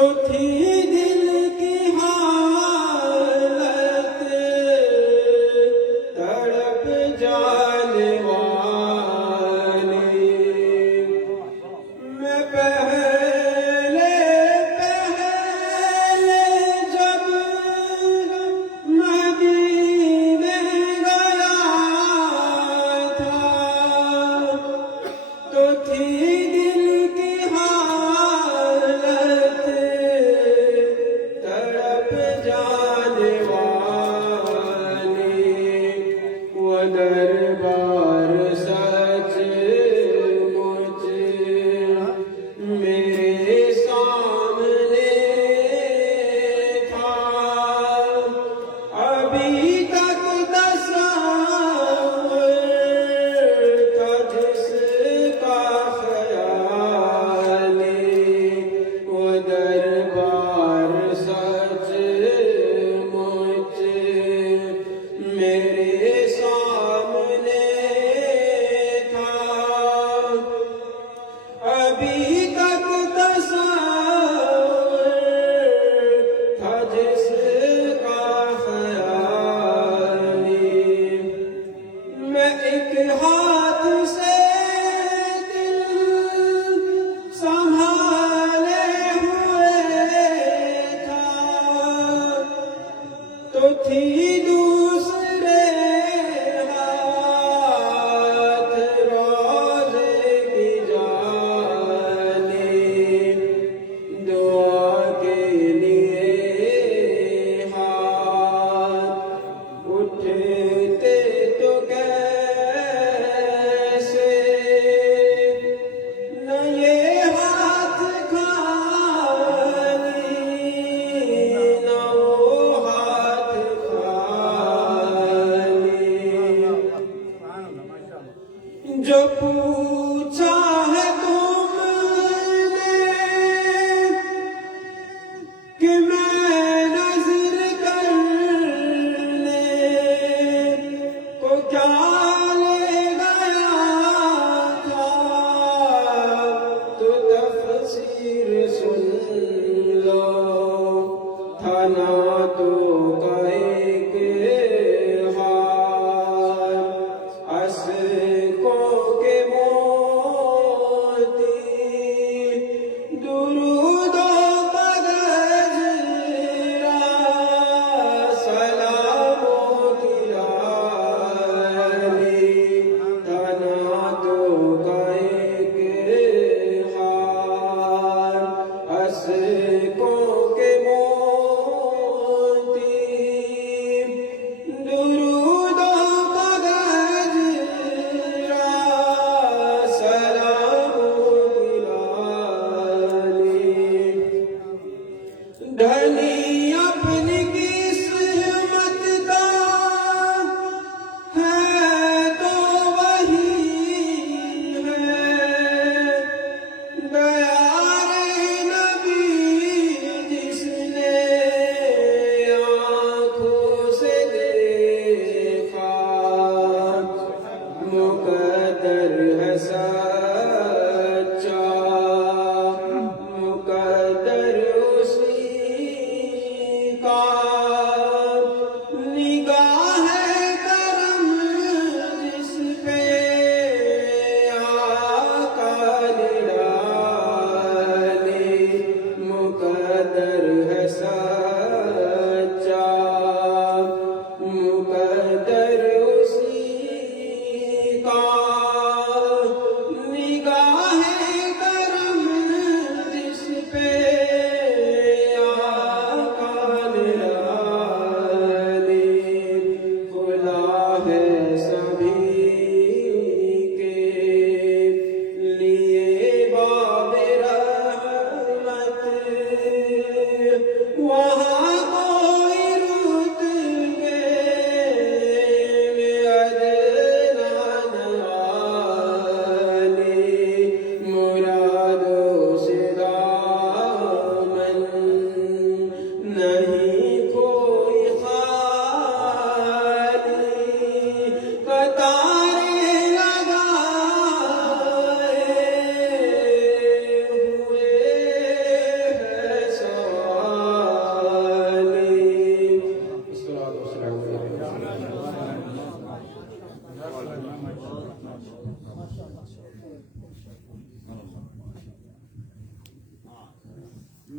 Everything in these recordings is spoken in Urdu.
تو تھی دل کی حالت تڑپ جانے والی، میں پہلے جب مدینے گیا تھا تو تھی دل کی حالت تڑپ جانے والی، وہ دربار سچ مجھ میرے سامنے تھا، ابھی تک تصور تھا جس کا خیالی، وہ دربار سچ مجھ میرے سامنے تھا، ابھی تک تصور تھا جس کا خیالی، میں ایک ہاتھ سے دل سنبھالے ہوئے تھا، تو تھی دوسرے ہاتھ روزے کی جالی، دعا کے لیے ہاتھ اٹھتے تو کیسے، نہ یہ ہاتھ خالی نہ وہ ہاتھ خالی، جو پوچھا ہے تم نے کہ میں نظر کرنے کو کیا لے گیا تھا، تو تفسیر سن لو، تھا نعتوں کا ایک ہار، اشکوں کے موتی، درود و پگجرا، سلاموں کی ڈالی، تھا نعتوں کا ایک ہار، اشکوں کے موتی، درود و پگجرا، سلاموں کی ڈالی، دھنی اپنی قسمت کا ہے تو وہی ہے، گیا رے نبی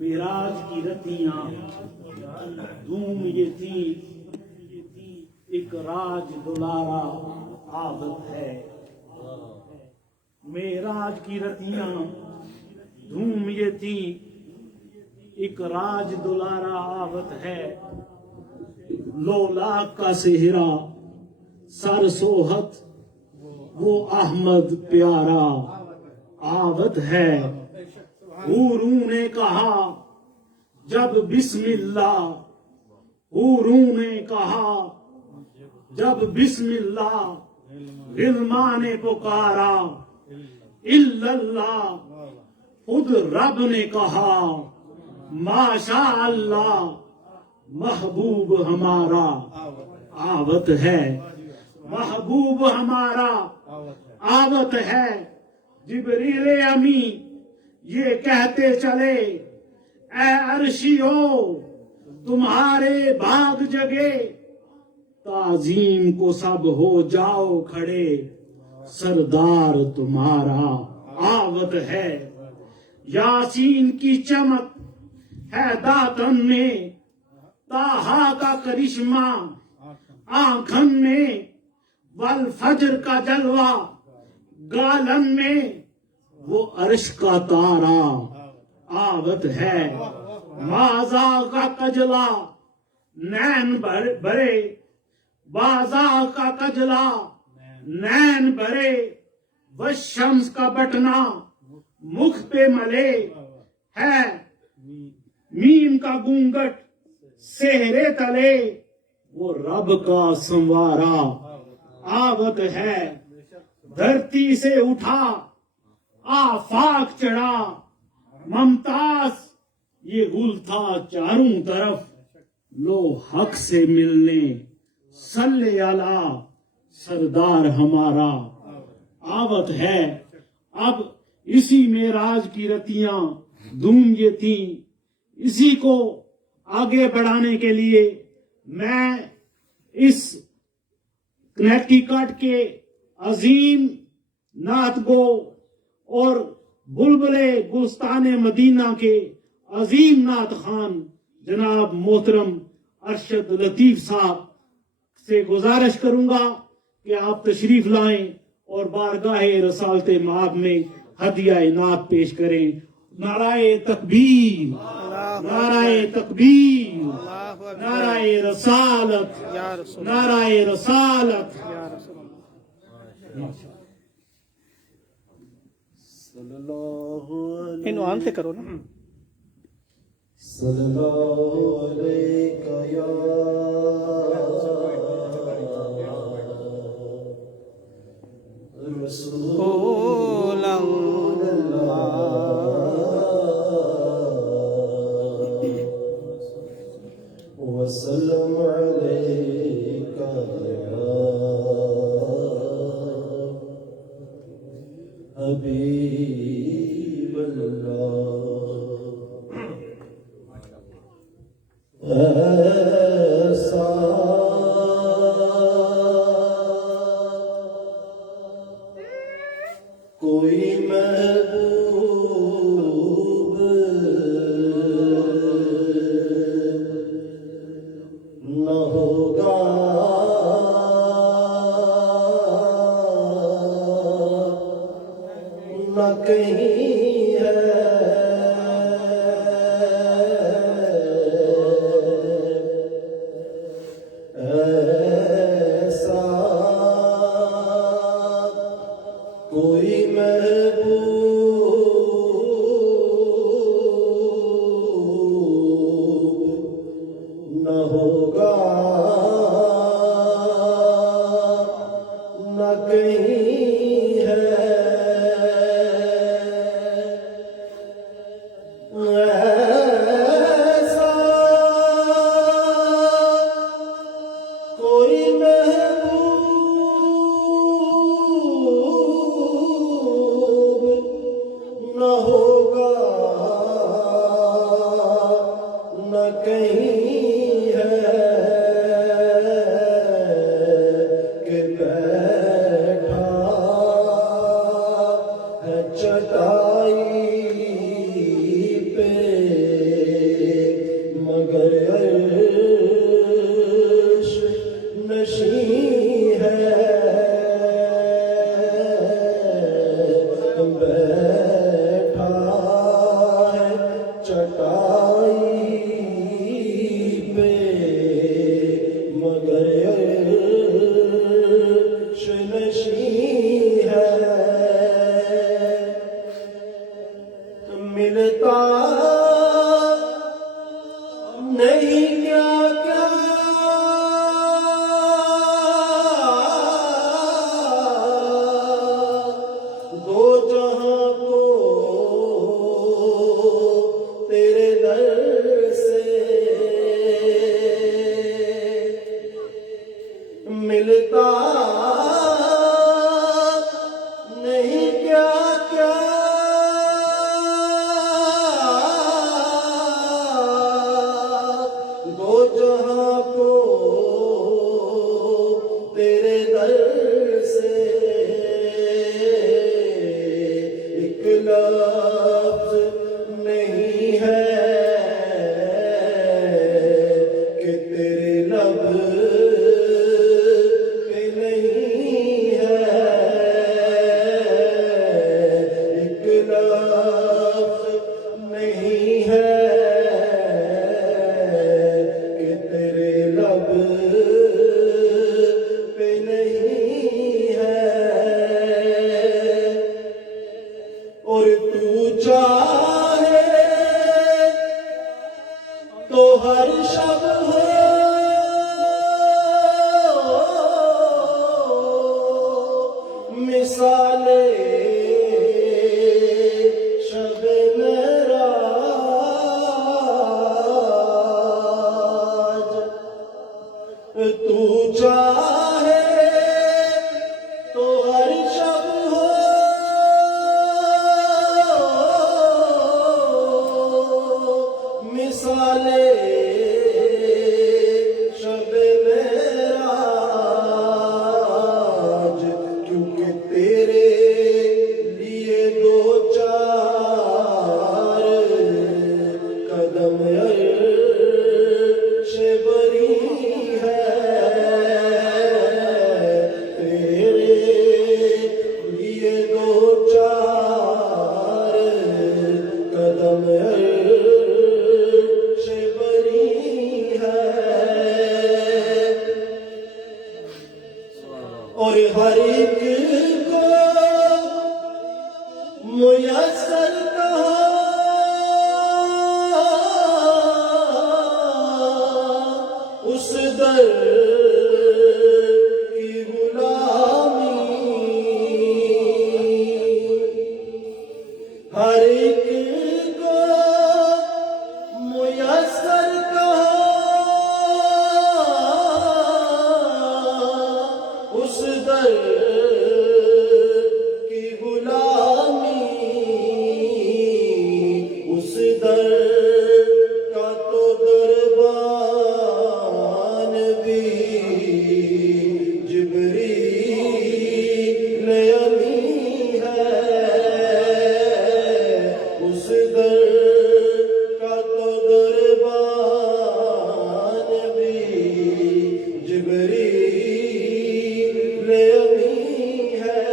معراج کی رتیاں دھوم یہ تھی، ایک راج دلارا عابد ہے۔ معراج کی رتیاں دھوم یہ تھی، ایک راج دلارا عابد ہے۔ لولاک کا سہرا سر سوہت وہ احمد پیارا عابد ہے۔ حوروں نے کہا جب بسم اللہ، حوروں نے کہا جب بسم اللہ، غلمان نے پکارا الا اللہ، خود رب نے کہا ماشاء اللہ، محبوب ہمارا عابد ہے، محبوب ہمارا عابد ہے۔ جبریل امی یہ کہتے چلے اے عرشیو تمہارے بھاگ جگے، تعظیم کو سب ہو جاؤ کھڑے، سردار تمہارا عابد ہے۔ یاسین کی چمک ہے داتن میں، طٰہٰ کا کرشمہ آنکھن میں، والفجر کا جلوہ گالن میں، وہ عرش کا تارا عابد ہے۔ مازا کا کجلا نین بھرے، بازا کا کجلا نین بھرے، والشمس کا بٹنا مکھ پہ ملے ہے، میم کا گونگٹ سہرے تلے، وہ رب کا سنوارا عابد ہے۔ دھرتی سے اٹھا آفاق چڑھا، ممتاز یہ گل تھا چاروں طرف، لو حق سے ملنے صلی علی، سردار ہمارا عابد ہے۔ اب اسی معراج کی رتیاں دھوم یہ تھیں، اسی کو آگے بڑھانے کے لیے میں اس کنیکٹیکٹ کے عظیم نعت گو اور بلبلے گلستان مدینہ کے عظیم نعت خان جناب محترم ارشد لطیف صاحب سے گزارش کروں گا کہ آپ تشریف لائیں اور بارگاہ رسالت مآب میں ہدیہ نعت پیش کریں۔ نعرہ تکبیر، نعرہ تکبیر، نعرہ رسالت، نعرہ رسالت۔ انو آن سے کرو نا۔ صلی اللہ علیہ یا رسول اللہ، وسلم علیکہ یا حبیب اللہ۔ ایسا کوئی محبوب نہ ہوگا، نہ کہیں ہے، ایسا کوئی محبوب نہ ہوگا، نہ کہیں ہے، ایسا کوئی محبوب نہ ہوگا، نہ کہیں ہے، کہ بیٹھا ہے چٹائی پہ نہیں کیا کیا دو جہاں کو تیرے در سے ملتا نہیں کیا کیا دو جہاں کو تیرے در سے ایک لفظ نہیں ہے کہ تیرے لب پہ نہیں ہے ایک لفظ نہیں ہے کہ تیرے لب پہ نہیں ہے اور تو چاہے تو ہر شب ہو مثال شب معراج تو چاہے تو ہر شب ہو مثال شب معراج کیونکہ تیرے لیے دو چار قدم عرش بری ہے تیرے لیے دو چار قدم عرش بری ہے اور ہر ایک کو میسر کہاں اس در کی غلامی ہر ایک کو میسر کہاں اس در کی غلامی اس در کا تو دربان بھی جبریل امی ہے اس در کا تو دربان بھی جبریل امی ہے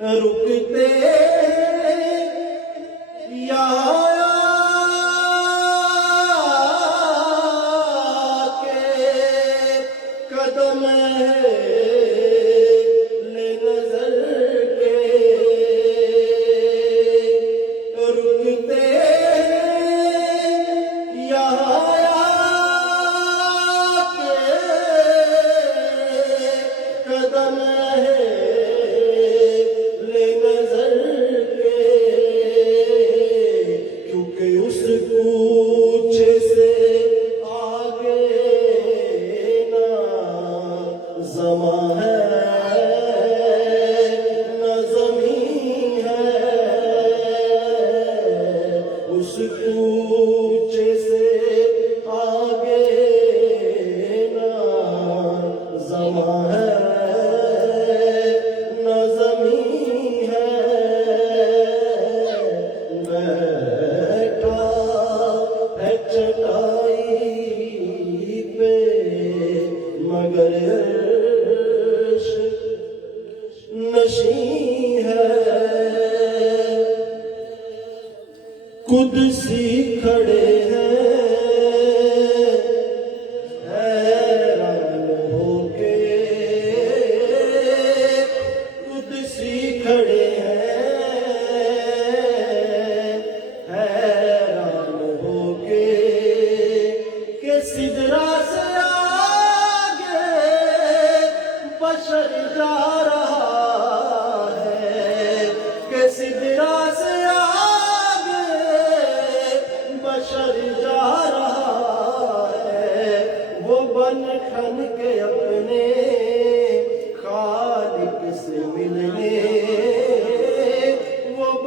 رکتے یا کے قدم لے نظر کے رکتے یا کے قدم لے نظر کے کیونکہ اس کوچے سے آگے نہ زماں ہے نہ زمین ہے اس کوچے سے آگے نہ زماں ہے نہ زمین ہے بیٹھا ہے چٹائی پہ مگر عرش نشین ہے قدسی کھڑے ہیں حیران ہو کے قدسی کھڑے ہیں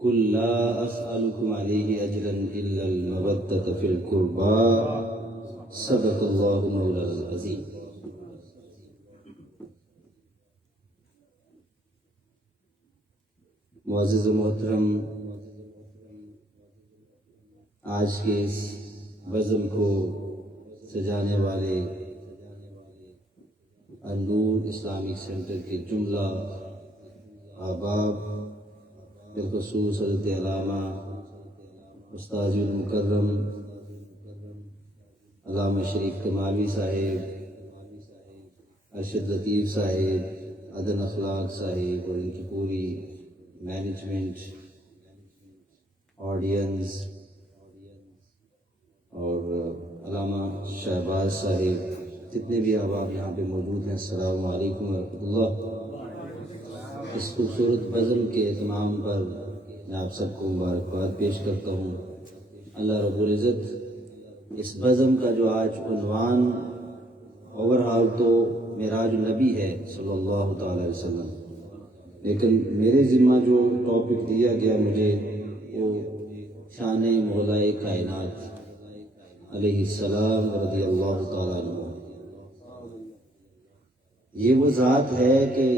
قل لا اسألكم علیہ اجرا الا المودۃ فی القربى صدق اللہ مولانا العظیم۔ معزز و محترم، آج کے اس بزم کو سجانے والے النور اسلامک سینٹر کے جملہ احباب، بالخصوص حضرت علامہ استاذ المکرم علامہ شریف کمالی صاحب، ارشد لطیف صاحب، عدن اخلاق صاحب اور ان کی پوری مینجمنٹ، آڈینس اور علامہ شہباز صاحب، جتنے بھی احباب یہاں پہ موجود ہیں، السلام علیکم ورحمۃ اللہ۔ اس خوبصورت بزم کے اہتمام پر میں آپ سب کو مبارکباد پیش کرتا ہوں۔ اللہ رب العزت اس بزم کا جو آج عنوان اوورہال تو معراج النبی ہے صلی اللہ تعالی علیہ وسلم، لیکن میرے ذمہ جو ٹاپک دیا گیا مجھے وہ شان مولا کائنات علیہ السلام رضی اللہ تعالیٰ عنہ۔ یہ وہ ذات ہے کہ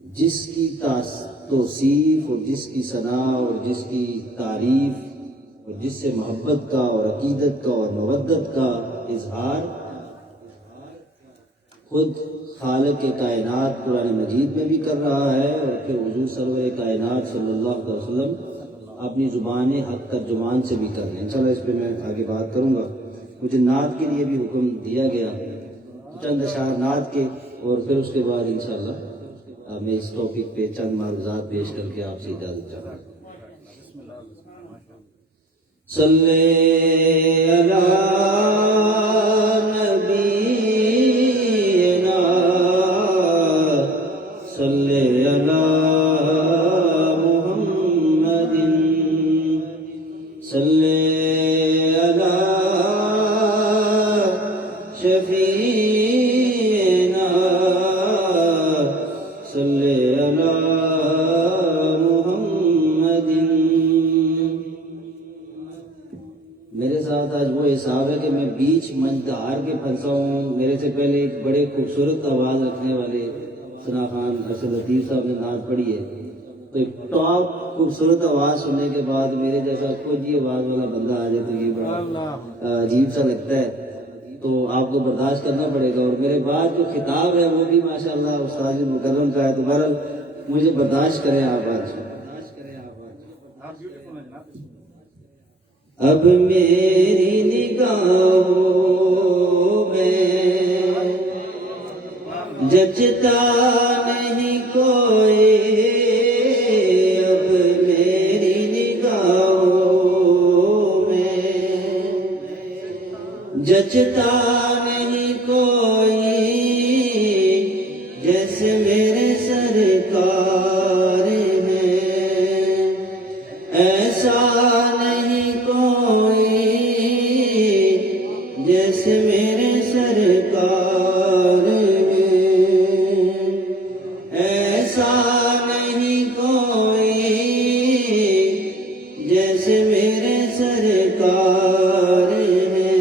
جس کی توصیف اور جس کی ثنا اور جس کی تعریف اور جس سے محبت کا اور عقیدت کا اور مودت کا اظہار خود خالق کائنات قرآن مجید میں بھی کر رہا ہے، اور پھر حضور سرور کائنات صلی اللہ علیہ وسلم اپنی زبان حق ترجمان سے بھی کر رہے ہیں۔ انشاءاللہ اس پہ میں آگے بات کروں گا۔ مجھے نعت کے لیے بھی حکم دیا گیا، چند اشعار نعت کے، اور پھر اس کے بعد انشاءاللہ میں اس ٹاپک پہ چند معروضات پیش کر کے آپ سے اجازت چاہتا ہوں۔ صلی اللہ میرے ساتھ آج وہ حساب ہے کہ میں بیچ منتہار کے پھنسا ہوں۔ میرے سے پہلے ایک بڑے خوبصورت آواز رکھنے والے ثنا خان ارشد لطیف صاحب نے نعت پڑھی ہے، تو ایک ٹاپ خوبصورت آواز سننے کے بعد میرے جیسا کوئی آواز والا بندہ آ جائے تو یہ بڑا عجیب سا لگتا ہے، تو آپ کو برداشت کرنا پڑے گا۔ اور میرے بعد جو خطاب ہے وہ بھی ماشاءاللہ استاد مکرم کا ہے، تو بہرحال مجھے برداشت کریں آپ آج۔ اب میری نگاہوں میں جچتا نہیں کوئی، اب میری نگاہوں میں جچتا نہیں کوئی، جیسے میرے سرکار ہیں، ایسا جیسے میرے سرکار ہیں، ایسا نہیں کوئی جیسے میرے سرکار ہیں،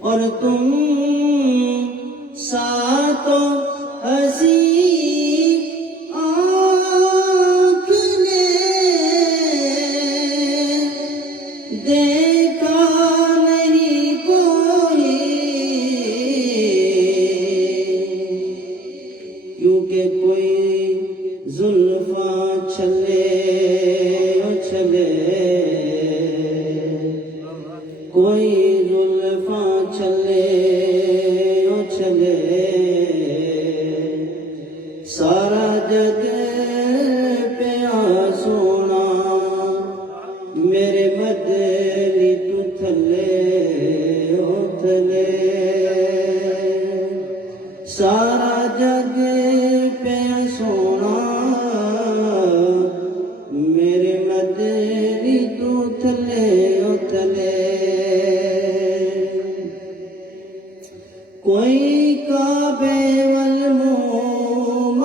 اور تم ساتوں ہنسی دیکھا نہیں کوئی، کیونکہ کوئی زلفاں چھلے چھلے، کوئی زلفاں چھلے چھلے، سارا جگ پہ سونا میرے مدنی تو تھلے او تھلے، سارا جگ پہ سونا میرے مدنی تو تھلے او تھلے، کوئی کعبے والمومنین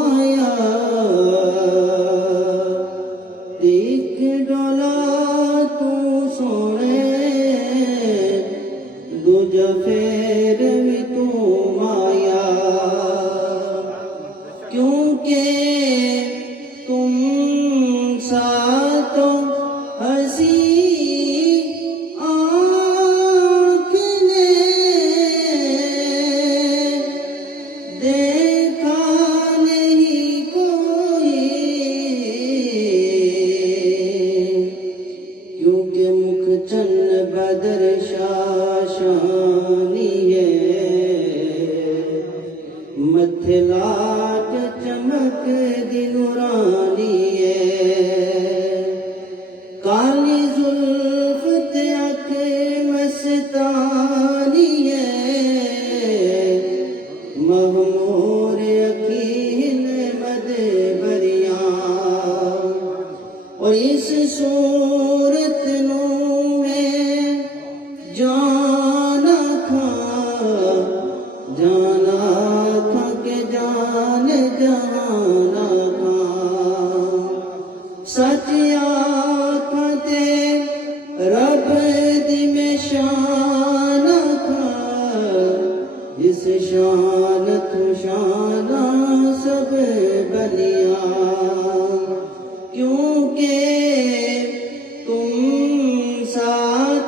کیونکہ تم سا تو ہنسی آنکھ نے دیکھا نہیں کوئی، کیونکہ مکھ چند بدر شاشانی ہے، متھے لاٹ چمک دی نورانی ہے، کالی زلف تے اکھ مستانی ہے، مغمور یقین مد بریاں، اور اس صورت نو میں جانا کھا کہ جان جانا کھا، سچ آکھاں تے رب دی میں شان کھا، جس شان تو شانہ سب بنیا، کیونکہ تم سا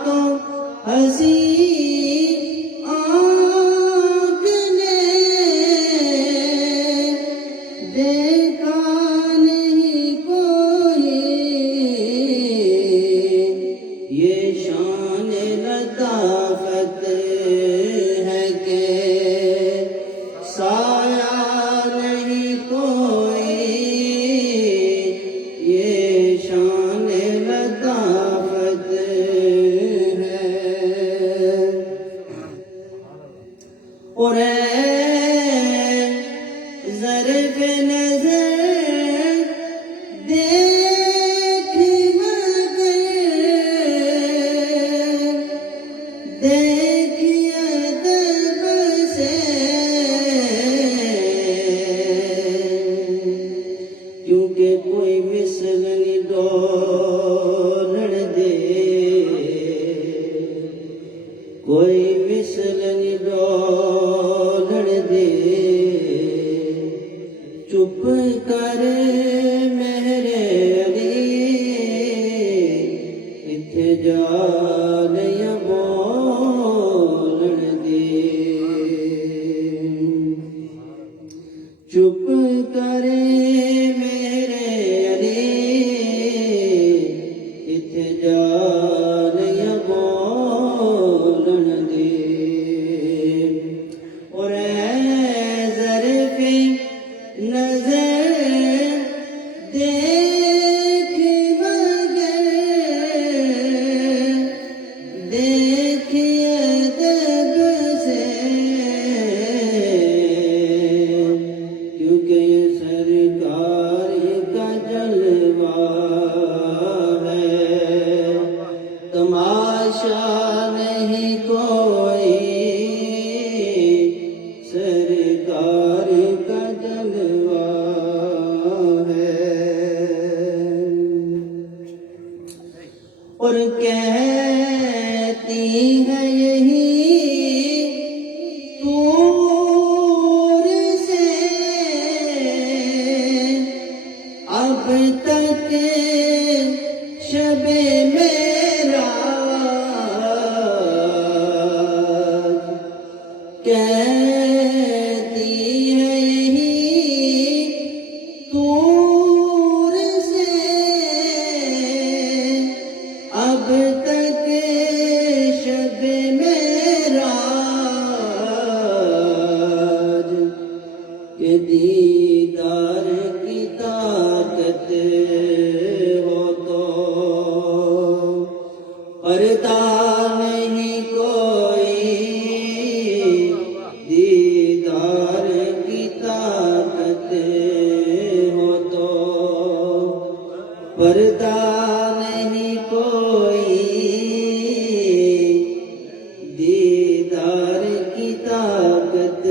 تو ہنسی آنکھ نے دیکھا نہیں کوئی، یہ شان لطافت ہے کہ سایہ نہیں کوئی، یہ شان لطافت ہے، اور اے ظرف نظر دیکھ مگر دیکھ ادب سے، کیونکہ کوئی مثل نہیں ڈولن دے، کوئی مثل نہیں ڈولن دے، چپ کر میرے علی اتھے جان یا بولن دے، چپ کر میرے علی اتھے جان یا بولن دے، اور اے ظرف نظر دیکھ مگر دیکھ ادب سے، کیونکہ یہ سرکار کا جلوہ ہے، تماشا نہیں کوئی، سرکار کا جلوہ ہے، اور کہتی ہے یہی طور سے اب تک شب معراج، کہتی ہے یہی طور سے اب تک شب معراج، کہ دیدار کی طاقت ہو تو پردہ نہیں کوئی، دیدار کی طاقت ہو تو پردہ نہیں کوئی، دیدار کی طاقت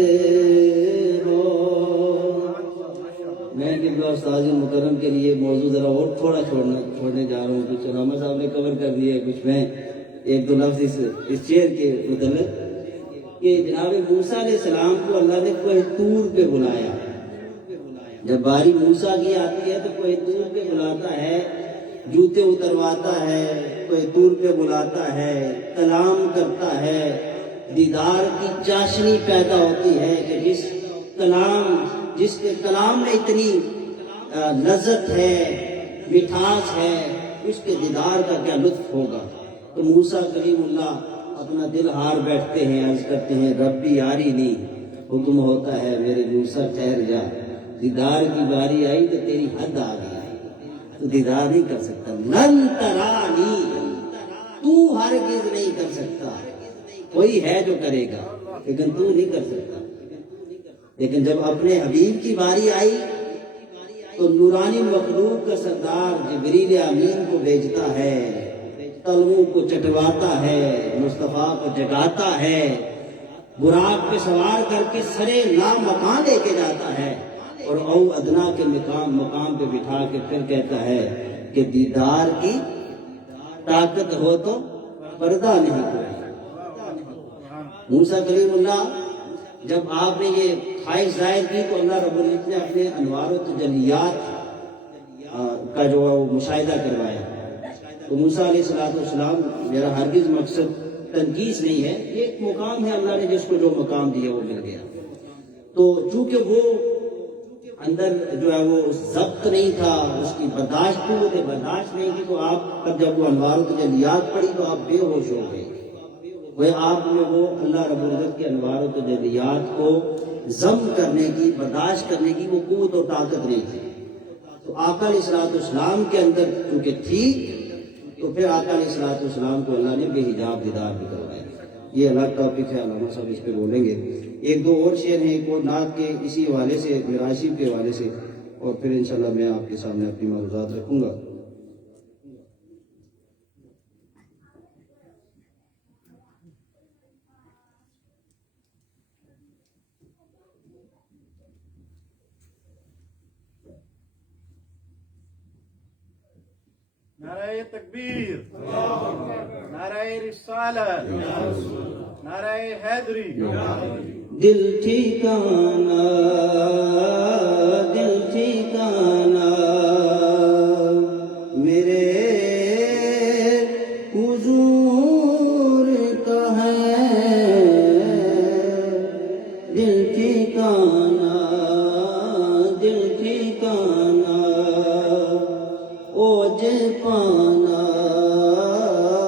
ہو۔ میں قبلہ استاذ مکرم کے لیے موضوع ذرا اور تھوڑا چھوڑنے جا رہا ہوں، کچھ علامہ صاحب نے کور کر دیا ہے، کچھ میں ایک دو لفظ اس شعر کے متعلق، کہ جناب موسیٰ علیہ السلام کو اللہ نے کوہ طور پہ بلایا، جب باری موسیٰ کی آتی ہے تو کوئی دور پہ بلاتا ہے، جوتے اترواتا ہے، کوئی دور پہ بلاتا ہے، کلام کرتا ہے، دیدار کی چاشنی پیدا ہوتی ہے کہ جس کے کلام میں اتنی لذت ہے، مٹھاس ہے، اس کے دیدار کا کیا لطف ہوگا۔ تو موسیٰ کلیم اللہ اپنا دل ہار بیٹھتے ہیں، عرض کرتے ہیں ربی یاری نہیں، حکم ہوتا ہے میرے موسیٰ ٹھہر جا، دیدار کی باری آئی تو تیری حد آ گئی، تو دیدار نہیں کر سکتا۔ لن ترانی، تو ہرگز نہیں کر سکتا، کوئی ہے جو کرے گا لیکن تو نہیں کر سکتا۔ لیکن جب اپنے حبیب کی باری آئی تو نورانی مخلوق کا سردار جبریل امین کو بھیجتا ہے، تلووں کو چٹواتا ہے، مصطفیٰ کو جگاتا ہے، براق پہ سوار کر کے سرے لامکان لے کے جاتا ہے اور او ادنا کے مقام پہ بٹھا کے پھر کہتا ہے کہ دیدار کی طاقت ہو تو پردہ نہیں کوئی۔ موسیٰ کلیم اللہ جب آپ نے یہ خواہش ظاہر کی تو اللہ رب العزت نے اپنے انوار و تجلیات کا جو ہے وہ مشاہدہ کروایا۔ تو موسیٰ علیہ السلام، میرا ہرگز مقصد تنقیص نہیں ہے، ایک مقام ہے، اللہ نے جس کو جو مقام دیا وہ مل گیا۔ تو چونکہ وہ اندر جو ہے وہ ضبط نہیں تھا، اس کی برداشت نہیں تھی، تو آپ پر جب وہ انوار و تجلیات پڑی تو آپ بے ہوش ہو گئے۔ وہ آپ میں وہ اللہ رب العزت کے انوار و تجلیات کو ضم کرنے کی، برداشت کرنے کی وہ قوت اور طاقت نہیں تھی۔ تو آقا علیہ السلام کے اندر چونکہ تھی تو پھر آقا علیہ السلام کو اللہ نے بے حجاب دیدار بھی کروایا۔ یہ الگ ٹاپک ہے، علامہ صاحب اس پہ بولیں گے۔ ایک دو اور شعر ہیں، ایک اور نعت کے اسی حوالے سے، معراج شریف کے حوالے سے، اور پھر انشاءاللہ میں آپ کے سامنے اپنی معروضات رکھوں گا۔ نعرہ تکبیر، نعرہ رسالت، نعرہ حیدری۔ دل ٹھکانا، دل ٹھکانا میرے حضور کا ہے، دل ٹھکانا، دل ٹھکانا، اوج پانا،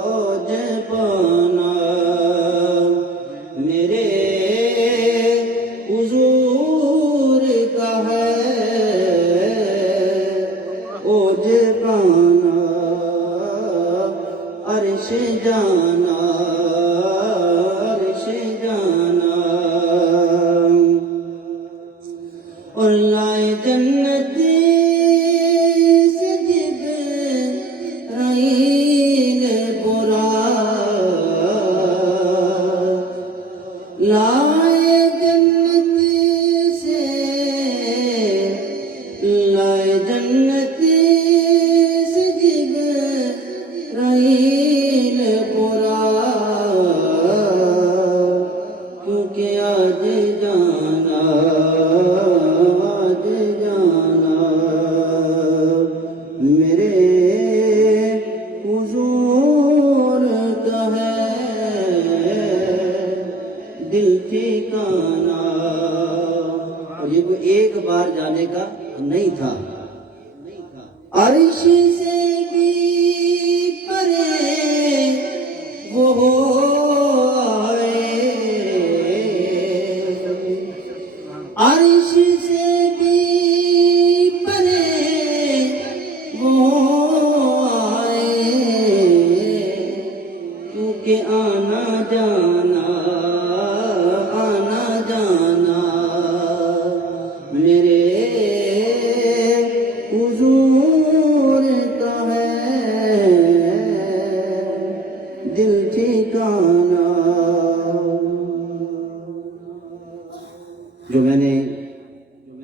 اوج پانا میرے حضور کا ہے، اوج پانا، عرش جانا، عرش جانا، اور لائے جنتی لائے جنت سے، لائے جنت سے جبرائیل برا، کیونکہ آج جانا، آج جانا میرے حضور کا ہے، دل ٹھکانا۔ اور یہ کوئی ایک بار جانے کا نہیں تھا، عرش سے بھی پرے وہ آئے، عرش سے بھی پرے وہ آئے، کیونکہ آنا جانا، آنا جانا میرے حضور کا ہے، دل ٹھکانا۔ جو میں نے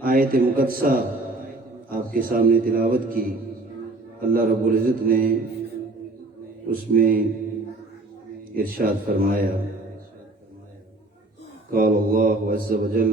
آیت مقدسہ آپ کے سامنے تلاوت کی، اللہ رب العزت نے اس میں ارشاد فرمایا، قال اللہ عز وجل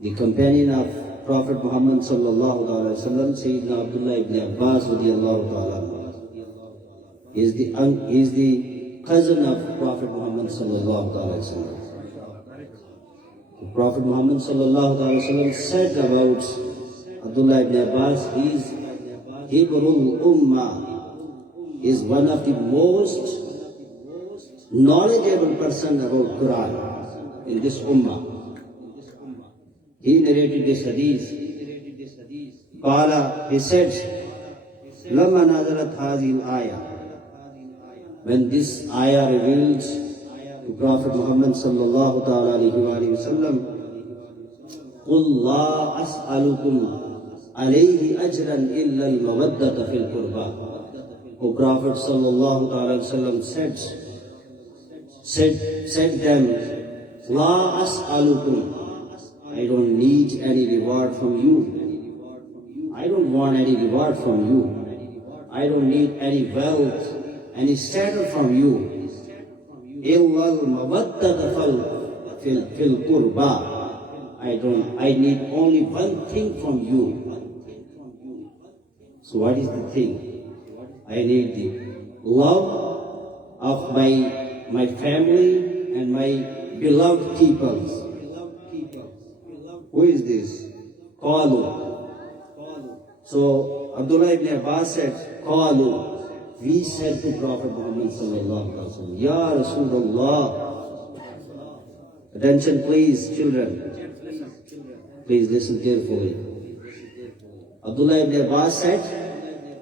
the companion of Prophet Muhammad sallallahu alaihi wasallam, Sayyidina Abdullah ibn Abbas radiyallahu ta'ala anhu, is the cousin of Prophet Muhammad sallallahu alaihi wasallam. Prophet Muhammad sallallahu alaihi wasallam said about Abdullah ibn Abbas, he is Hibrul Ummah, is one of the most knowledgeable person about Quran in this Ummah. He narrated this hadith. Qala, he said, Lama nazalat hazil ayah. When this ayah revealed to Prophet Muhammad sallallahu ta'ala alayhi wa sallam, Qul la as'alukum alayhi ajran illa al-mawaddata fil qurba. O Prophet sallallahu ta'ala alayhi wa sallam said them, La as'alukum, I don't need any reward from you. I don't want any reward from you. I don't need any wealth, any status from you. Illa al-mawaddata fil qurba. I need only one thing from you. So what is the thing? I need the love of my family and my beloved peoples. Who is this? Qalu. So Abdullah ibn Abbas said, Qalu. We said to Prophet Muhammad sallallahu alaihi wasallam, Ya Rasulullah. Attention please, children. Please listen carefully. Abdullah ibn Abbas said,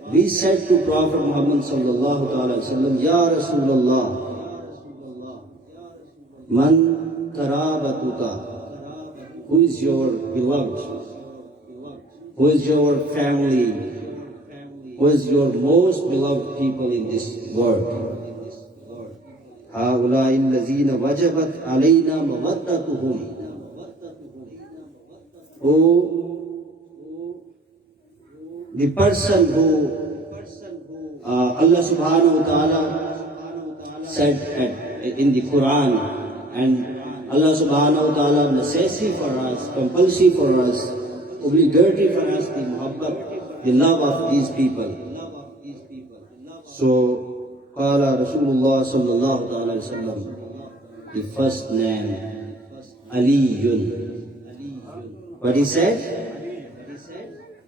we said to Prophet Muhammad sallallahu alaihi wasallam, Ya Rasulullah, Man karabatuka, who is your beloved? Who is your family? Who is your most beloved people in this world? هؤلاء الذين وجبت علينا مودتهم. Who, the person who Allah subhanahu wa ta'ala said in the Quran, and Allah subhanahu wa ta'ala necessary for us, compulsory for us, obligatory for us, the muhabbat, the love of these people. So, qala Rasulullah sallallahu alaihi wasallam, the first name, Aliyun. What he said?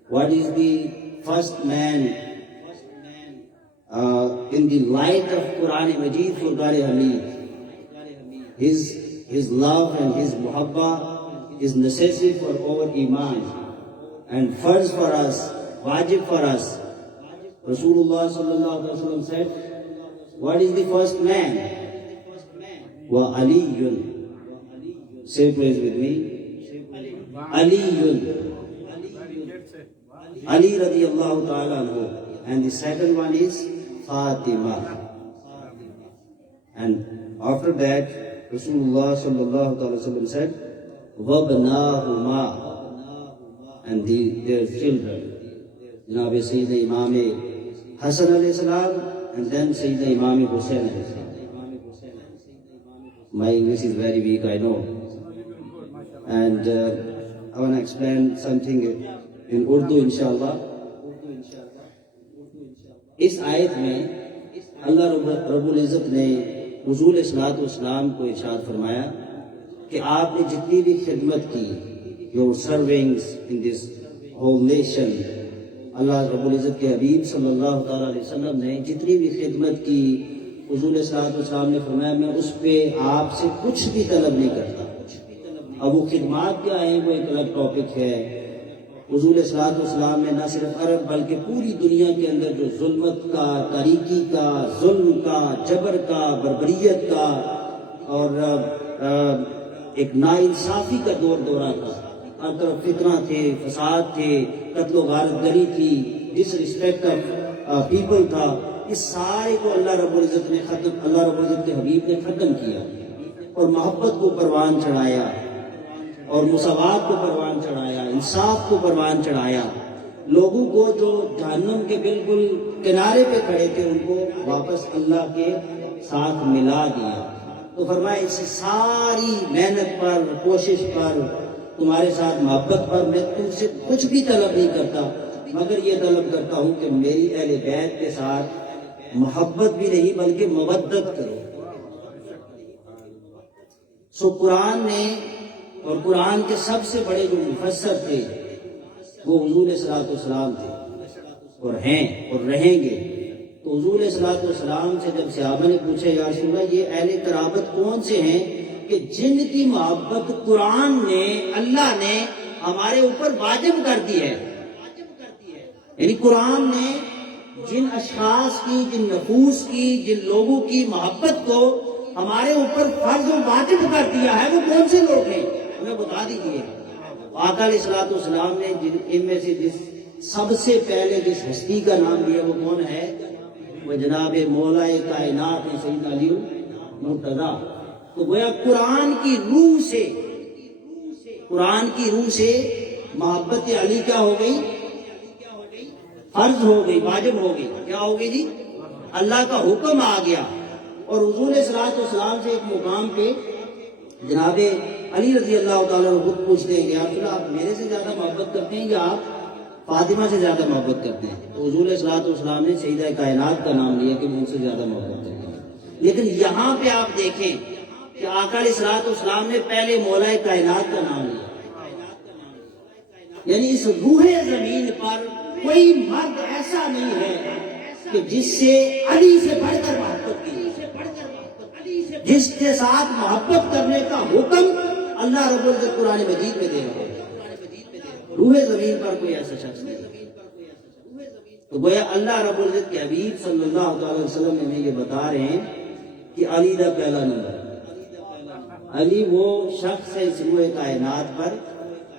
What is the first man in the light of Quran Majid Furqan Hamid? His love and his muhabba is necessary for our iman. And first for us, wajib for us. Rasulullah sallallahu alaihi wasallam said, what is the first man? Wa Aliyun. Say please with me. Aliyun. Ali radiallahu ta'ala anhu. And the second one is Fatima. And after that, Rasulullah sallallahu alaihi wasallam said, وَبْنَاهُمَا, and their children. Janaab Sayyidina Imam Hassan alayhi salam, and then Sayyidina Imam Hussain alayhi salam. My English is very weak, I know. And I want to explain something in Urdu, inshallah. اس آیت میں اللہ رب العزت نے حضور صلوات والسلام کو ارشاد فرمایا کہ آپ نے جتنی بھی خدمت کی, your servings in this whole nation, اللہ رب العزت کے حبیب صلی اللہ تعالیٰ علیہ وسلم نے جتنی بھی خدمت کی, حضور صلوات والسلام نے فرمایا میں اس پہ آپ سے کچھ بھی طلب نہیں کرتا. اب وہ خدمات کیا ہیں وہ ایک الگ ٹاپک ہے. حضور صلوات والسلام نے نہ صرف عرب بلکہ پوری دنیا کے اندر جو ظلمت کا, تاریکی کا, ظلم کا, جبر کا, بربریت کا اور ایک ناانصافی کا دورہ تھا, ہر طرف فتنہ تھے, فساد تھے, قتل و غارت گری تھی, ڈس ریسپیکٹ آف پیپل تھا, اس سارے کو اللہ رب العزت کے حبیب نے ختم کیا اور محبت کو پروان چڑھایا اور مساوات کو پروان چڑھایا, انصاف کو پروان چڑھایا. لوگوں کو جو جہنم کے بالکل کنارے پہ کھڑے تھے ان کو واپس اللہ کے ساتھ ملا دیا. تو فرمایا اس ساری محنت پر, کوشش پر, تمہارے ساتھ محبت پر میں تم سے کچھ بھی طلب نہیں کرتا, مگر یہ طلب کرتا ہوں کہ میری اہل بیت کے ساتھ محبت بھی نہیں بلکہ مودت کرو. سو قرآن نے اور قرآن کے سب سے بڑے جو مفسر تھے وہ حضور صلوات والسلام تھے اور ہیں اور رہیں گے. تو حضور صلوات والسلام سے جب صحابہ نے پوچھا یا رسول اللہ یہ اہل قرابت کون سے ہیں کہ جن کی محبت قرآن نے, اللہ نے ہمارے اوپر واجب کر دی ہے. یعنی قرآن نے جن اشخاص کی, جن نفوس کی, جن لوگوں کی محبت کو ہمارے اوپر فرض و واجب کر دیا ہے, وہ کون سے لوگ ہیں ہمیں بتا دیجیے. آقا علیہ الصلوۃ والسلام نے ان میں سے جس سب سے پہلے جس ہستی کا نام لیا وہ کون ہے, وہ جناب مولا کائنات ہیں سیدنا علی مرتضیٰ. تو گویا قرآن کی روح سے محبت علی کیا ہو گئی, فرض ہو گئی, واجب ہو گئی. کیا ہو گئی جی, اللہ کا حکم آ گیا. اور حضور صلوات والسلام سے ایک مقام پہ جناب علی رضی اللہ تعالیٰ عنہ خود پوچھتے ہیں کہ آپ میرے سے زیادہ محبت کرتے ہیں یا آپ فاطمہ سے زیادہ محبت کرتے ہیں؟ تو حضور صلوات والسلام نے سیدہ کائنات کا نام لیا کہ میں ان سے زیادہ محبت کرتے ہیں. لیکن یہاں پہ آپ دیکھیں کہ آقا علیہ الصلوۃ والسلام نے پہلے مولا کائنات کا نام لیا. یعنی اس روح زمین پر کوئی مرد ایسا نہیں ہے کہ جس سے علی سے بڑھ کر محبت کی, جس کے ساتھ محبت کرنے کا حکم اللہ رب العزت قرآن مجید میں دے رہا ہے. روح زمین پر کوئی ایسا شخص نہیں. تو گویا اللہ رب العزت کے حبیب صلی اللہ علیہ وسلم ہمیں یہ بتا رہے ہیں کہ علی دا پہلا نمبر, علی وہ شخص ہے اس روح کائنات پر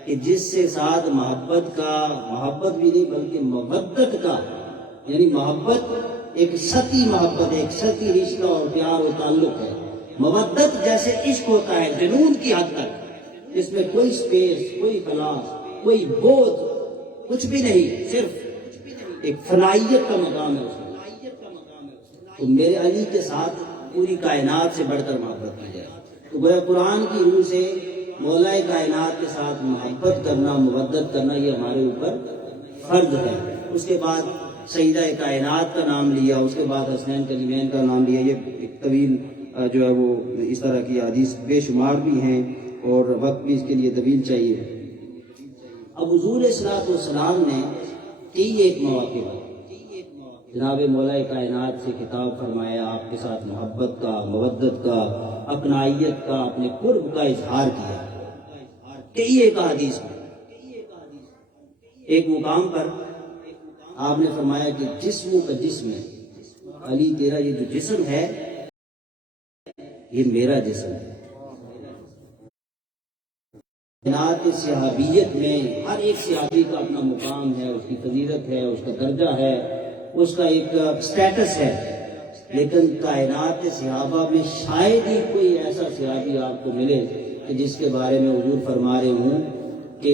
کہ جس سے ساتھ محبت بھی نہیں بلکہ مودت کا, یعنی محبت ایک ستی محبت, ایک ستی رشتہ اور پیار و تعلق ہے. مودت جیسے عشق ہوتا ہے جنون کی حد تک, اس میں کوئی سپیس, کوئی کلاس, کوئی بودھ, کچھ بھی نہیں, صرف ایک فنائیت کا مقام ہے اس میں. تو میرے علی کے ساتھ پوری کائنات سے بڑھ کر محبت کی جائے. تو گویا قرآن کی روح سے مولا کائنات کے ساتھ محبت کرنا, مودت کرنا یہ ہمارے اوپر فرض ہے. اس کے بعد سیدہ کائنات کا نام لیا, اس کے بعد حسنین کریمین کا نام لیا. یہ ایک طویل جو ہے وہ اس طرح کی حدیث بے شمار بھی ہیں اور وقت بھی اس کے لیے طویل چاہیے. اب حضور صلوات والسلام نے کئی ایک مواقع پر جناب مولا کائنات سے خطاب فرمایا, آپ کے ساتھ محبت کا, مودت کا, اپنائیت کا, اپنے قرب کا اظہار کیا. کئی ایک حدیث میں ایک مقام پر آپ نے فرمایا کہ جسموں کا جسم ہے, علی تیرا یہ جو جسم ہے یہ میرا جسم ہے. کائنات صحابیت میں ہر ایک صحابی کا اپنا مقام ہے, اس کی فضیلت ہے, اس کا درجہ ہے. اس کا ایک سٹیٹس ہے، لیکن کائنات صحابہ میں شاید ہی کوئی ایسا صحابی آپ کو ملے کہ جس کے بارے میں حضور فرما رہے ہوں کہ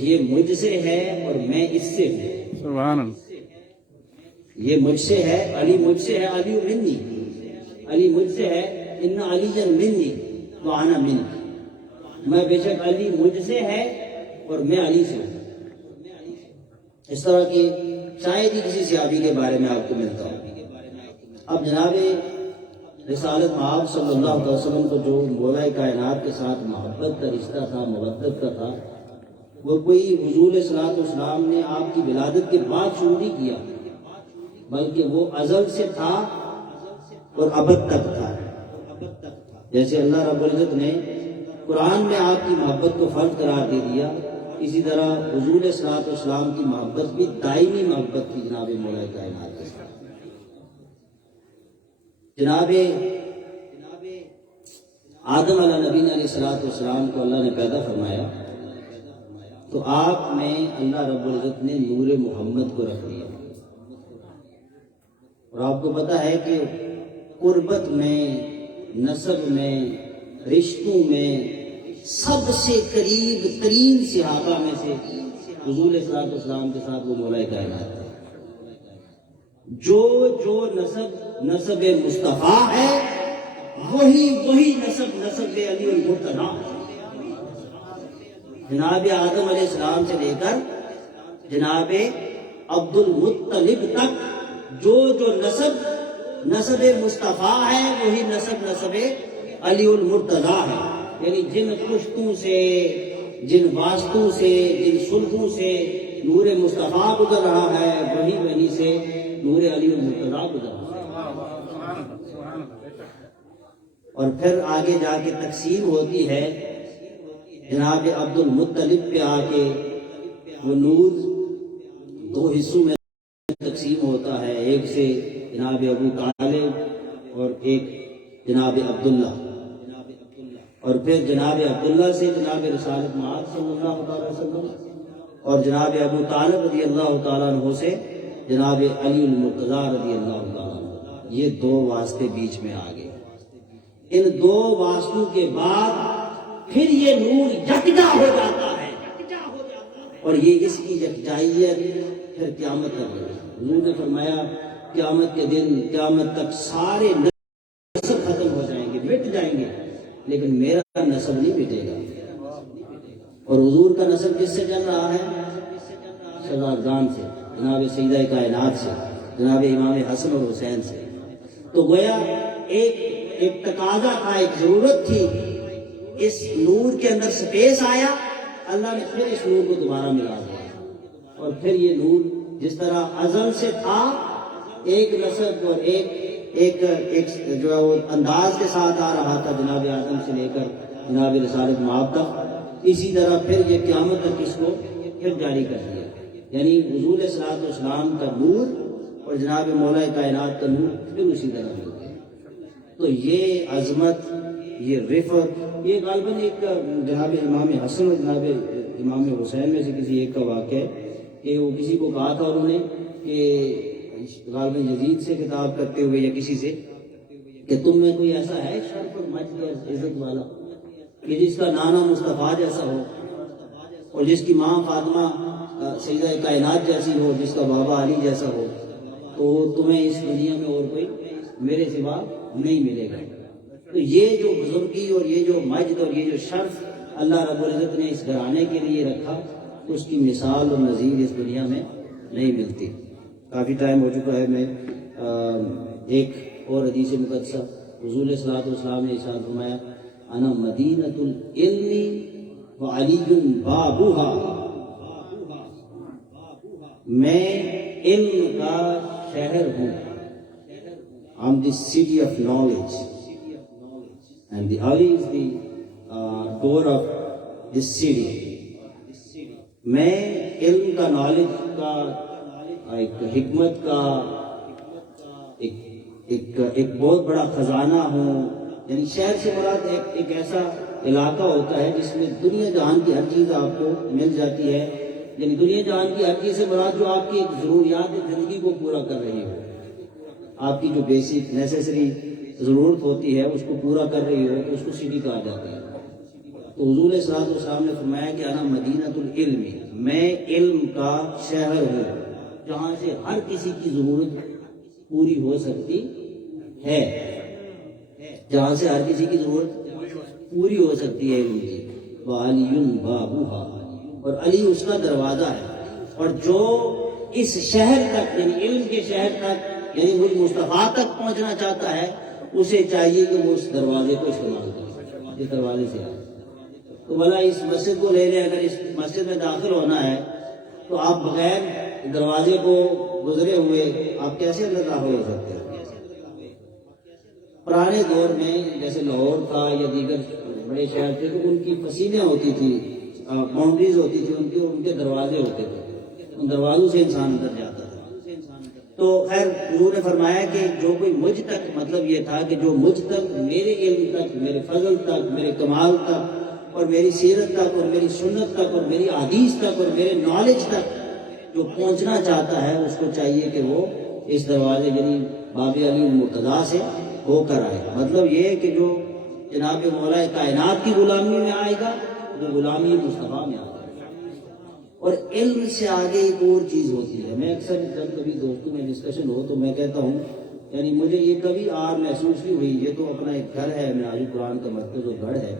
یہ مجھ سے ہے اور میں اس سے ہوں۔ سبحان اللہ۔ یہ مجھ سے ہے، علی مجھ سے ہے، علی منی، علی مجھ سے ہے، ان علی منی وانا منی، میں بے شک علی مجھ سے ہے اور میں علی سے ہوں۔ اس طرح کی شاید ہی کسی صحابی کے بارے میں آپ کو ملتا ہوں۔ اب جناب رسالت مآب صلی اللہ علیہ وسلم کو جو مولا کائنات کے ساتھ محبت کا رشتہ تھا، محبت کا تھا، وہ کوئی حضور صلی اللہ علیہ وسلم نے آپ کی ولادت کے بعد شروع نہیں کیا، بلکہ وہ ازل سے تھا اور ابد تک تھا۔ جیسے اللہ رب العزت نے قرآن میں آپ کی محبت کو فرض قرار دے دیا، اسی طرح حضور صلی اللہ علیہ وسلم کی محبت بھی دائمی محبت تھی جناب مولا کائنات کے ساتھ۔ جناب آدم علیہ نبی علیہ الصلوۃ والسلام کو اللہ نے پیدا فرمایا تو آپ میں اللہ رب العزت نے نور محمد کو رکھ دیا، اور آپ کو پتہ ہے کہ قربت میں، نسب میں، رشتوں میں سب سے قریب ترین صحابہ میں سے حضور صلی اللہ علیہ وسلم کے ساتھ وہ مولا کائنات ہے۔ جو نسب مصطفیٰ ہے وہی نسب علی المرتضیٰ ہے۔ جناب آدم علیہ السلام سے لے کر جناب عبد المطلب تک جو نسب مصطفیٰ ہے وہی نسب علی المرتضیٰ ہے۔ یعنی جن پشتوں سے، جن واسطوں سے، جن سلبوں سے نور مصطفیٰ گزر رہا ہے وہی سے نور علی المرتضیٰ گزر رہا ہے۔ اور پھر آگے جا کے تقسیم ہوتی ہے، جناب عبد المطلب پہ آ کے وہ نور دو حصوں میں تقسیم ہوتا ہے، ایک سے جناب ابو طالب اور ایک جناب عبداللہ، اور پھر جناب عبداللہ سے جناب رسالت مآب صلی اللہ علیہ وسلم، اور جناب ابو طالب رضی اللہ تعالیٰ عنہ سے جناب علی المرتضیٰ رضی اللہ تعالیٰ عنہ۔ یہ دو واسطے بیچ میں آ گئے۔ ان دو واسطوں کے بعد پھر یہ نور یکجا ہو جاتا ہے، اور یہ اس کی یکجائیت پھر قیامت تک رہے۔ حضور نے فرمایا قیامت کے دن، قیامت تک سارے نسب ختم ہو جائیں گے، مٹ جائیں گے، لیکن میرا نسب نہیں مٹے گا۔ اور حضور کا نسب کس سے چل رہا ہے؟ شہزادگان سے، جناب سیدہ کائنات سے، جناب امام حسن اور حسین سے۔ تو گویا ایک تقاضا تھا، ایک ضرورت تھی، اس نور کے اندر سپیس آیا، اللہ نے پھر اس نور کو دوبارہ ملا دیا، اور پھر یہ نور جس طرح ازل سے تھا، ایک نسب اور ایک جو ہے وہ انداز کے ساتھ آ رہا تھا جناب آدم سے لے کر جناب رسالت مآب تک، اسی طرح پھر یہ قیامت تک اس کو پھر جاری کر دیا۔ یعنی حضور صلی اللہ علیہ وسلم کا نور اور جناب مولا کائنات کا نور پھر اسی طرح مل گئے۔ تو یہ عظمت، یہ رفعت، یہ غالباً ایک جناب امام حسن اور جناب امام حسین میں سے کسی ایک کا واقعہ ہے کہ وہ کسی کو کہا تھا انہوں نے کہ غالباً یزید سے خطاب کرتے ہوئے یا کسی سے کہ تم میں کوئی ایسا ہے شرف اور مجد اور عزت والا کہ جس کا نانا مصطفیٰ جیسا ہو اور جس کی ماں فاطمہ سیدہ کائنات جیسی ہو، جس کا بابا علی جیسا ہو، تو تمہیں اس دنیا میں اور کوئی میرے سوا نہیں ملے گا۔ تو یہ جو بزرگی اور یہ جو مجد اور یہ جو شرف اللہ رب العزت نے اس گھرانے کے لیے رکھا، اس کی مثال اور نظیر اس دنیا میں نہیں ملتی۔ کافی ٹائم ہو چکا ہے، میں ایک اور حدیث مقدسہ حضور صلی اللہ علیہ وسلم نے ارشاد فرمایا انا مدینۃ العلم وعلی بابها، میں علم کا شہر ہوں، I'm the city of knowledge and the Ali is the door of this city۔ میں علم کا، نالج کا، ایک حکمت کا ایک بہت بڑا خزانہ ہوں۔ یعنی شہر سے مراد ایک ایسا علاقہ ہوتا ہے جس میں دنیا جہان کی ہر چیز آپ کو مل جاتی ہے، یعنی دنیا جہان کی ہر چیز سے مراد جو آپ کی ایک ضروریات زندگی کو پورا کر رہی ہو، آپ کی جو بیسک نیسیسری ضرورت ہوتی ہے اس کو پورا کر رہی ہو تو اس کو سٹی کہا جاتا ہے۔ تو حضور صلی اللہ علیہ وسلم نے فرمایا کہ انا مدینۃ العلم، میں علم کا شہر ہوں جہاں سے ہر کسی کی ضرورت پوری ہو سکتی ہے، جہاں سے ہر کسی کی ضرورت پوری ہو سکتی ہے علم کی۔ وعلی بابها، اور علی اس کا دروازہ ہے، اور جو اس شہر تک یعنی علم کے شہر تک یعنی مجھ مصطفیٰ تک پہنچنا چاہتا ہے اسے چاہیے کہ وہ اس دروازے کو استعمال کرے، اس دروازے سے آئے۔ تو بھلا اس مسجد کو لے لیں، اگر اس مسجد میں داخل ہونا ہے تو آپ بغیر دروازے کو گزرے ہوئے آپ کیسے اندر داخل ہو سکتے ہیں؟ پرانے دور میں جیسے لاہور تھا یا دیگر بڑے شہر تھے تو ان کی فصیلیں ہوتی تھی، باؤنڈریز ہوتی تھی، ان کے دروازے ہوتے تھے، ان دروازوں سے انسان اندر جاتا تھا۔ تو خیر حضور نے فرمایا کہ جو کوئی مجھ تک، مطلب یہ تھا کہ جو مجھ تک، میرے علم تک، میرے فضل تک، میرے کمال تک اور میری سیرت تک اور میری سنت تک اور میری حدیث تک اور میرے نالج تک جو پہنچنا چاہتا ہے اس کو چاہیے کہ وہ اس دروازے یعنی باب علی المرتضیٰ سے ہو کر آئے۔ مطلب یہ ہے کہ جو جناب مولا کائنات کی غلامی میں آئے گا وہ غلامی مصطفیٰ میں آئے گا۔ اور علم سے آگے ایک اور چیز ہوتی ہے، میں اکثر جب کبھی دوستوں میں ڈسکشن ہو تو میں کہتا ہوں یعنی مجھے یہ کبھی محسوس نہیں ہوئی، یہ تو اپنا ایک گھر ہے، معراج قرآن کا مرکز اور گھر ہے،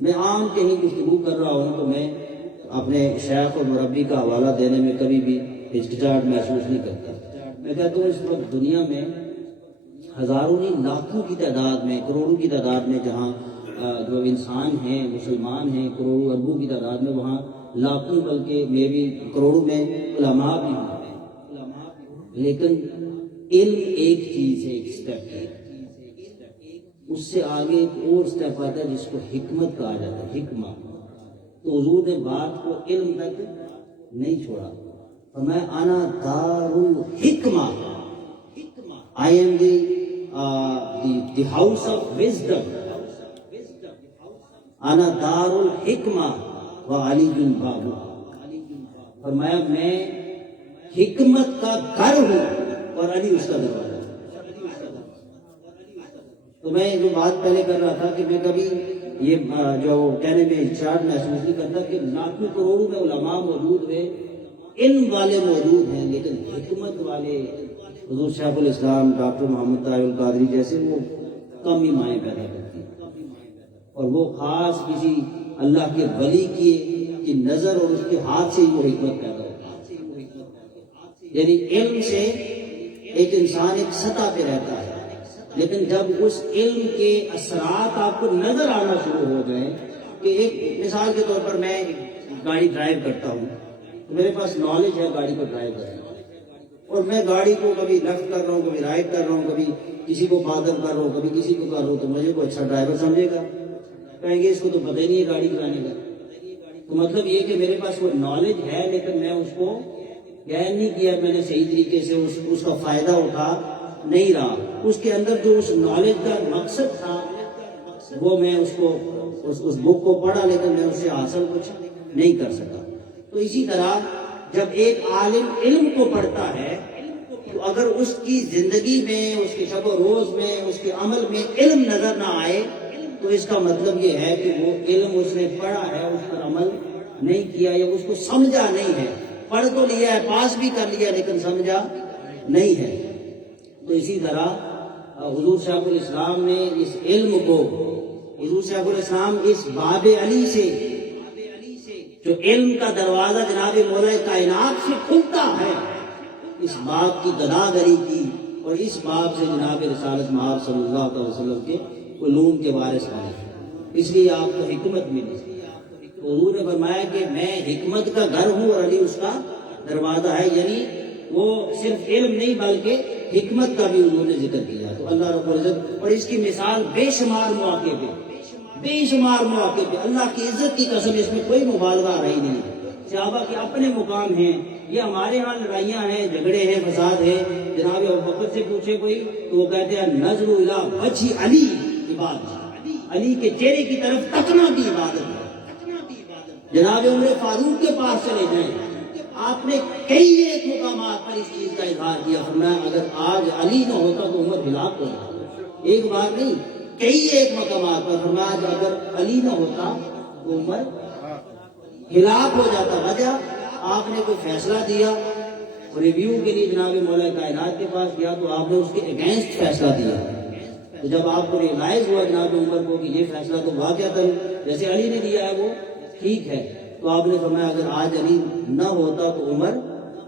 میں عام کہیں گفتگو کر رہا ہوں تو میں اپنے شیخ اور مربی کا حوالہ دینے میں کبھی بھی ہچکچاہٹ محسوس نہیں کرتا۔ میں کہتا ہوں اس وقت دنیا میں ہزاروں نہیں لاکھوں کی تعداد میں، کروڑوں کی تعداد میں جہاں جو انسان ہیں، مسلمان ہیں، کروڑوں اربوں کی تعداد میں، وہاں لاکھوں بلکہ میں بھی کروڑوں میں علماء بھی ہیں، لیکن علم ایک چیز ہے، ایک سٹیپ ہے، اس سے آگے ایک اور سٹیپ آتا ہے جس کو حکمت کہا جاتا ہے، حکمہ۔ تو حضور نے بات کو علم تک نہیں چھوڑا، فرمایا انا دار الحکمہ، I am the house of wisdom، انا دار الحکمہ وعلی بابو، فرمایا میں حکمت کا گھر ہوں اور علی اس کا دروازہ۔ تو میں جو بات پہلے کر رہا تھا کہ میں کبھی یہ جو کہنے میں ہچکچاہٹ محسوس نہیں کرتا کہ لاکھوں کروڑوں میں علماء موجود ہیں، علم والے موجود ہیں، لیکن حکمت والے حضور شیخ الاسلام ڈاکٹر محمد طاہر القادری جیسے وہ کم ہی مائیں پیدا کرتی ہیں، اور وہ خاص کسی اللہ کے ولی کی نظر اور اس کے ہاتھ سے ہی وہ حکمت پیدا ہوتی ہے۔ یعنی علم سے ایک انسان ایک سطح پہ رہتا ہے، لیکن جب اس علم کے اثرات آپ کو نظر آنا شروع ہو جائیں کہ ایک مثال کے طور پر میں گاڑی ڈرائیو کرتا ہوں تو میرے پاس نالج ہے گاڑی کو ڈرائیو کرنے، اور میں گاڑی کو کبھی لیفٹ کر رہا ہوں، کبھی رائٹ کر رہا ہوں، کبھی کسی کو بادل کر رہا ہوں، کبھی کسی کو کر رہا ہوں، تو مجھے کوئی اچھا ڈرائیور سمجھے گا؟ کہیں گے اس کو تو پتہ ہی نہیں ہے گاڑی چلانے کا۔ تو مطلب یہ کہ میرے پاس وہ نالج ہے لیکن میں اس کو گہن نہیں کیا، میں نے صحیح طریقے سے اس کا فائدہ اٹھا نہیں رہا، اس کے اندر جو اس نالج کا مقصد تھا وہ میں اس بک کو پڑھا لیکن میں اس سے حاصل کچھ نہیں کر سکا۔ تو اسی طرح جب ایک عالم علم کو پڑھتا ہے تو اگر اس کی زندگی میں، اس کے شب و روز میں، اس کے عمل میں علم نظر نہ آئے تو اس کا مطلب یہ ہے کہ وہ علم اس نے پڑھا ہے، اس پر عمل نہیں کیا یا اس کو سمجھا نہیں ہے، پڑھ تو لیا ہے، پاس بھی کر لیا لیکن سمجھا نہیں ہے۔ تو اسی طرح حضور شیخ الاسلام نے اس علم کو، حضور شیخ الاسلام اس باب علی سے، جو علم کا دروازہ جناب مولا کائنات سے کھلتا ہے، اس باب کی گداگری کی اور اس باب سے جناب رسالت مآب صلی اللہ علیہ وسلم کے علوم کے وارث بنے، اس لیے آپ کو حکمت ملی۔ حضور نے فرمایا کہ میں حکمت کا گھر ہوں اور علی اس کا دروازہ ہے، یعنی وہ صرف علم نہیں بلکہ حکمت کا بھی انہوں نے ذکر کیا۔ تو اللہ رب العزت، اور اس کی مثال بے شمار مواقع پہ اللہ کی عزت کی قسم اس میں کوئی مبالغہ رہی نہیں ہے۔ صحابہ کے اپنے مقام ہیں، یہ ہمارے ہاں لڑائیاں ہیں، جھگڑے ہیں، فساد ہے، جناب ابوبکر سے پوچھے کوئی تو وہ کہتے ہیں نظر الی وجہ علی عبادت، علی کے چہرے کی طرف تکنا بھی عبادت ہے۔ جناب عمر فاروق کے پاس چلے جائیں آپ نے کئی ایک مقامات پر اس چیز کا اظہار کیا، فرمایا اگر آج علی نہ ہوتا تو عمر ہلاک ہو جاتا، ایک بار نہیں کئی ایک مقامات پر فرمایا اگر علی نہ ہوتا تو عمر ہلاک ہو جاتا۔ وجہ آپ نے کوئی فیصلہ دیا، ریویو کے لیے جناب مولا کائنات کے پاس گیا تو آپ نے اس کے اگینسٹ فیصلہ دیا، تو جب آپ کو ریئلائز ہوا جناب عمر کو کہ یہ فیصلہ تو واقعتاً جیسے علی نے دیا ہے وہ ٹھیک ہے، تو آپ نے فرمایا اگر آج علی نہ ہوتا تو عمر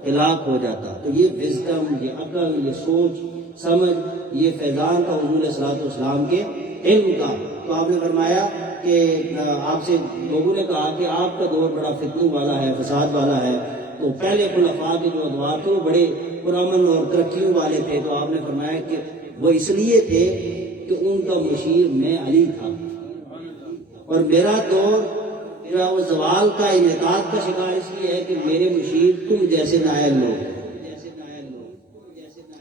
ہلاک ہو جاتا۔ تو یہ وزڈم، یہ عقل، یہ سوچ سمجھ، یہ فیضان تھا حضور علیہ الصلوۃ والسلام کے علم کا۔ تو آپ نے فرمایا کہ آپ سے لوگوں نے کہا کہ آپ کا دور بڑا فتنوں والا ہے، فساد والا ہے، تو پہلے خلفاء کے جو ادوار تھے وہ بڑے پرامن اور ترقیوں والے تھے، تو آپ نے فرمایا کہ وہ اس لیے تھے کہ ان کا مشیر میں علی تھا، اور میرا دور جو ہے وہ زوال کا انعطاف کا شکار اس لیے ہے کہ میرے مشیر تم جیسے نائل لوگ۔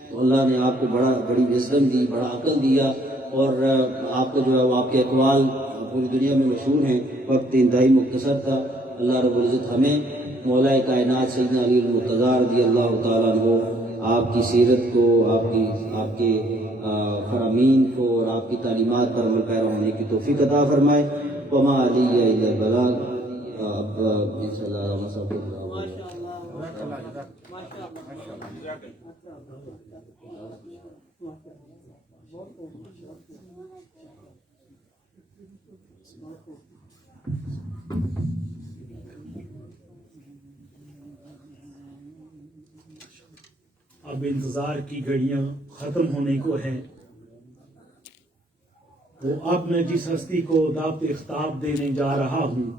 تو اللہ نے آپ کو بڑی وزڈم دی، بڑا عقل دیا، اور آپ کو جو ہے وہ آپ کے اقوال پوری دنیا میں مشہور ہیں۔ وقت انتہائی مختصر تھا، اللہ رب العزت ہمیں مولا کائنات سیدنا علی المرتضیٰ رضی اللہ تعالیٰ عنہ آپ کی سیرت کو، آپ کے فرامین کو اور آپ کی تعلیمات پر عمل پیرا ہونے کی توفیق عطا فرمائے۔ وما علی الا البلاغ۔ اب صلی اللہ علیہ وسلم۔ اب انتظار کی گھڑیاں ختم ہونے کو ہیں، تو اب میں جس ہستی کو دعوت خطاب دینے جا رہا ہوں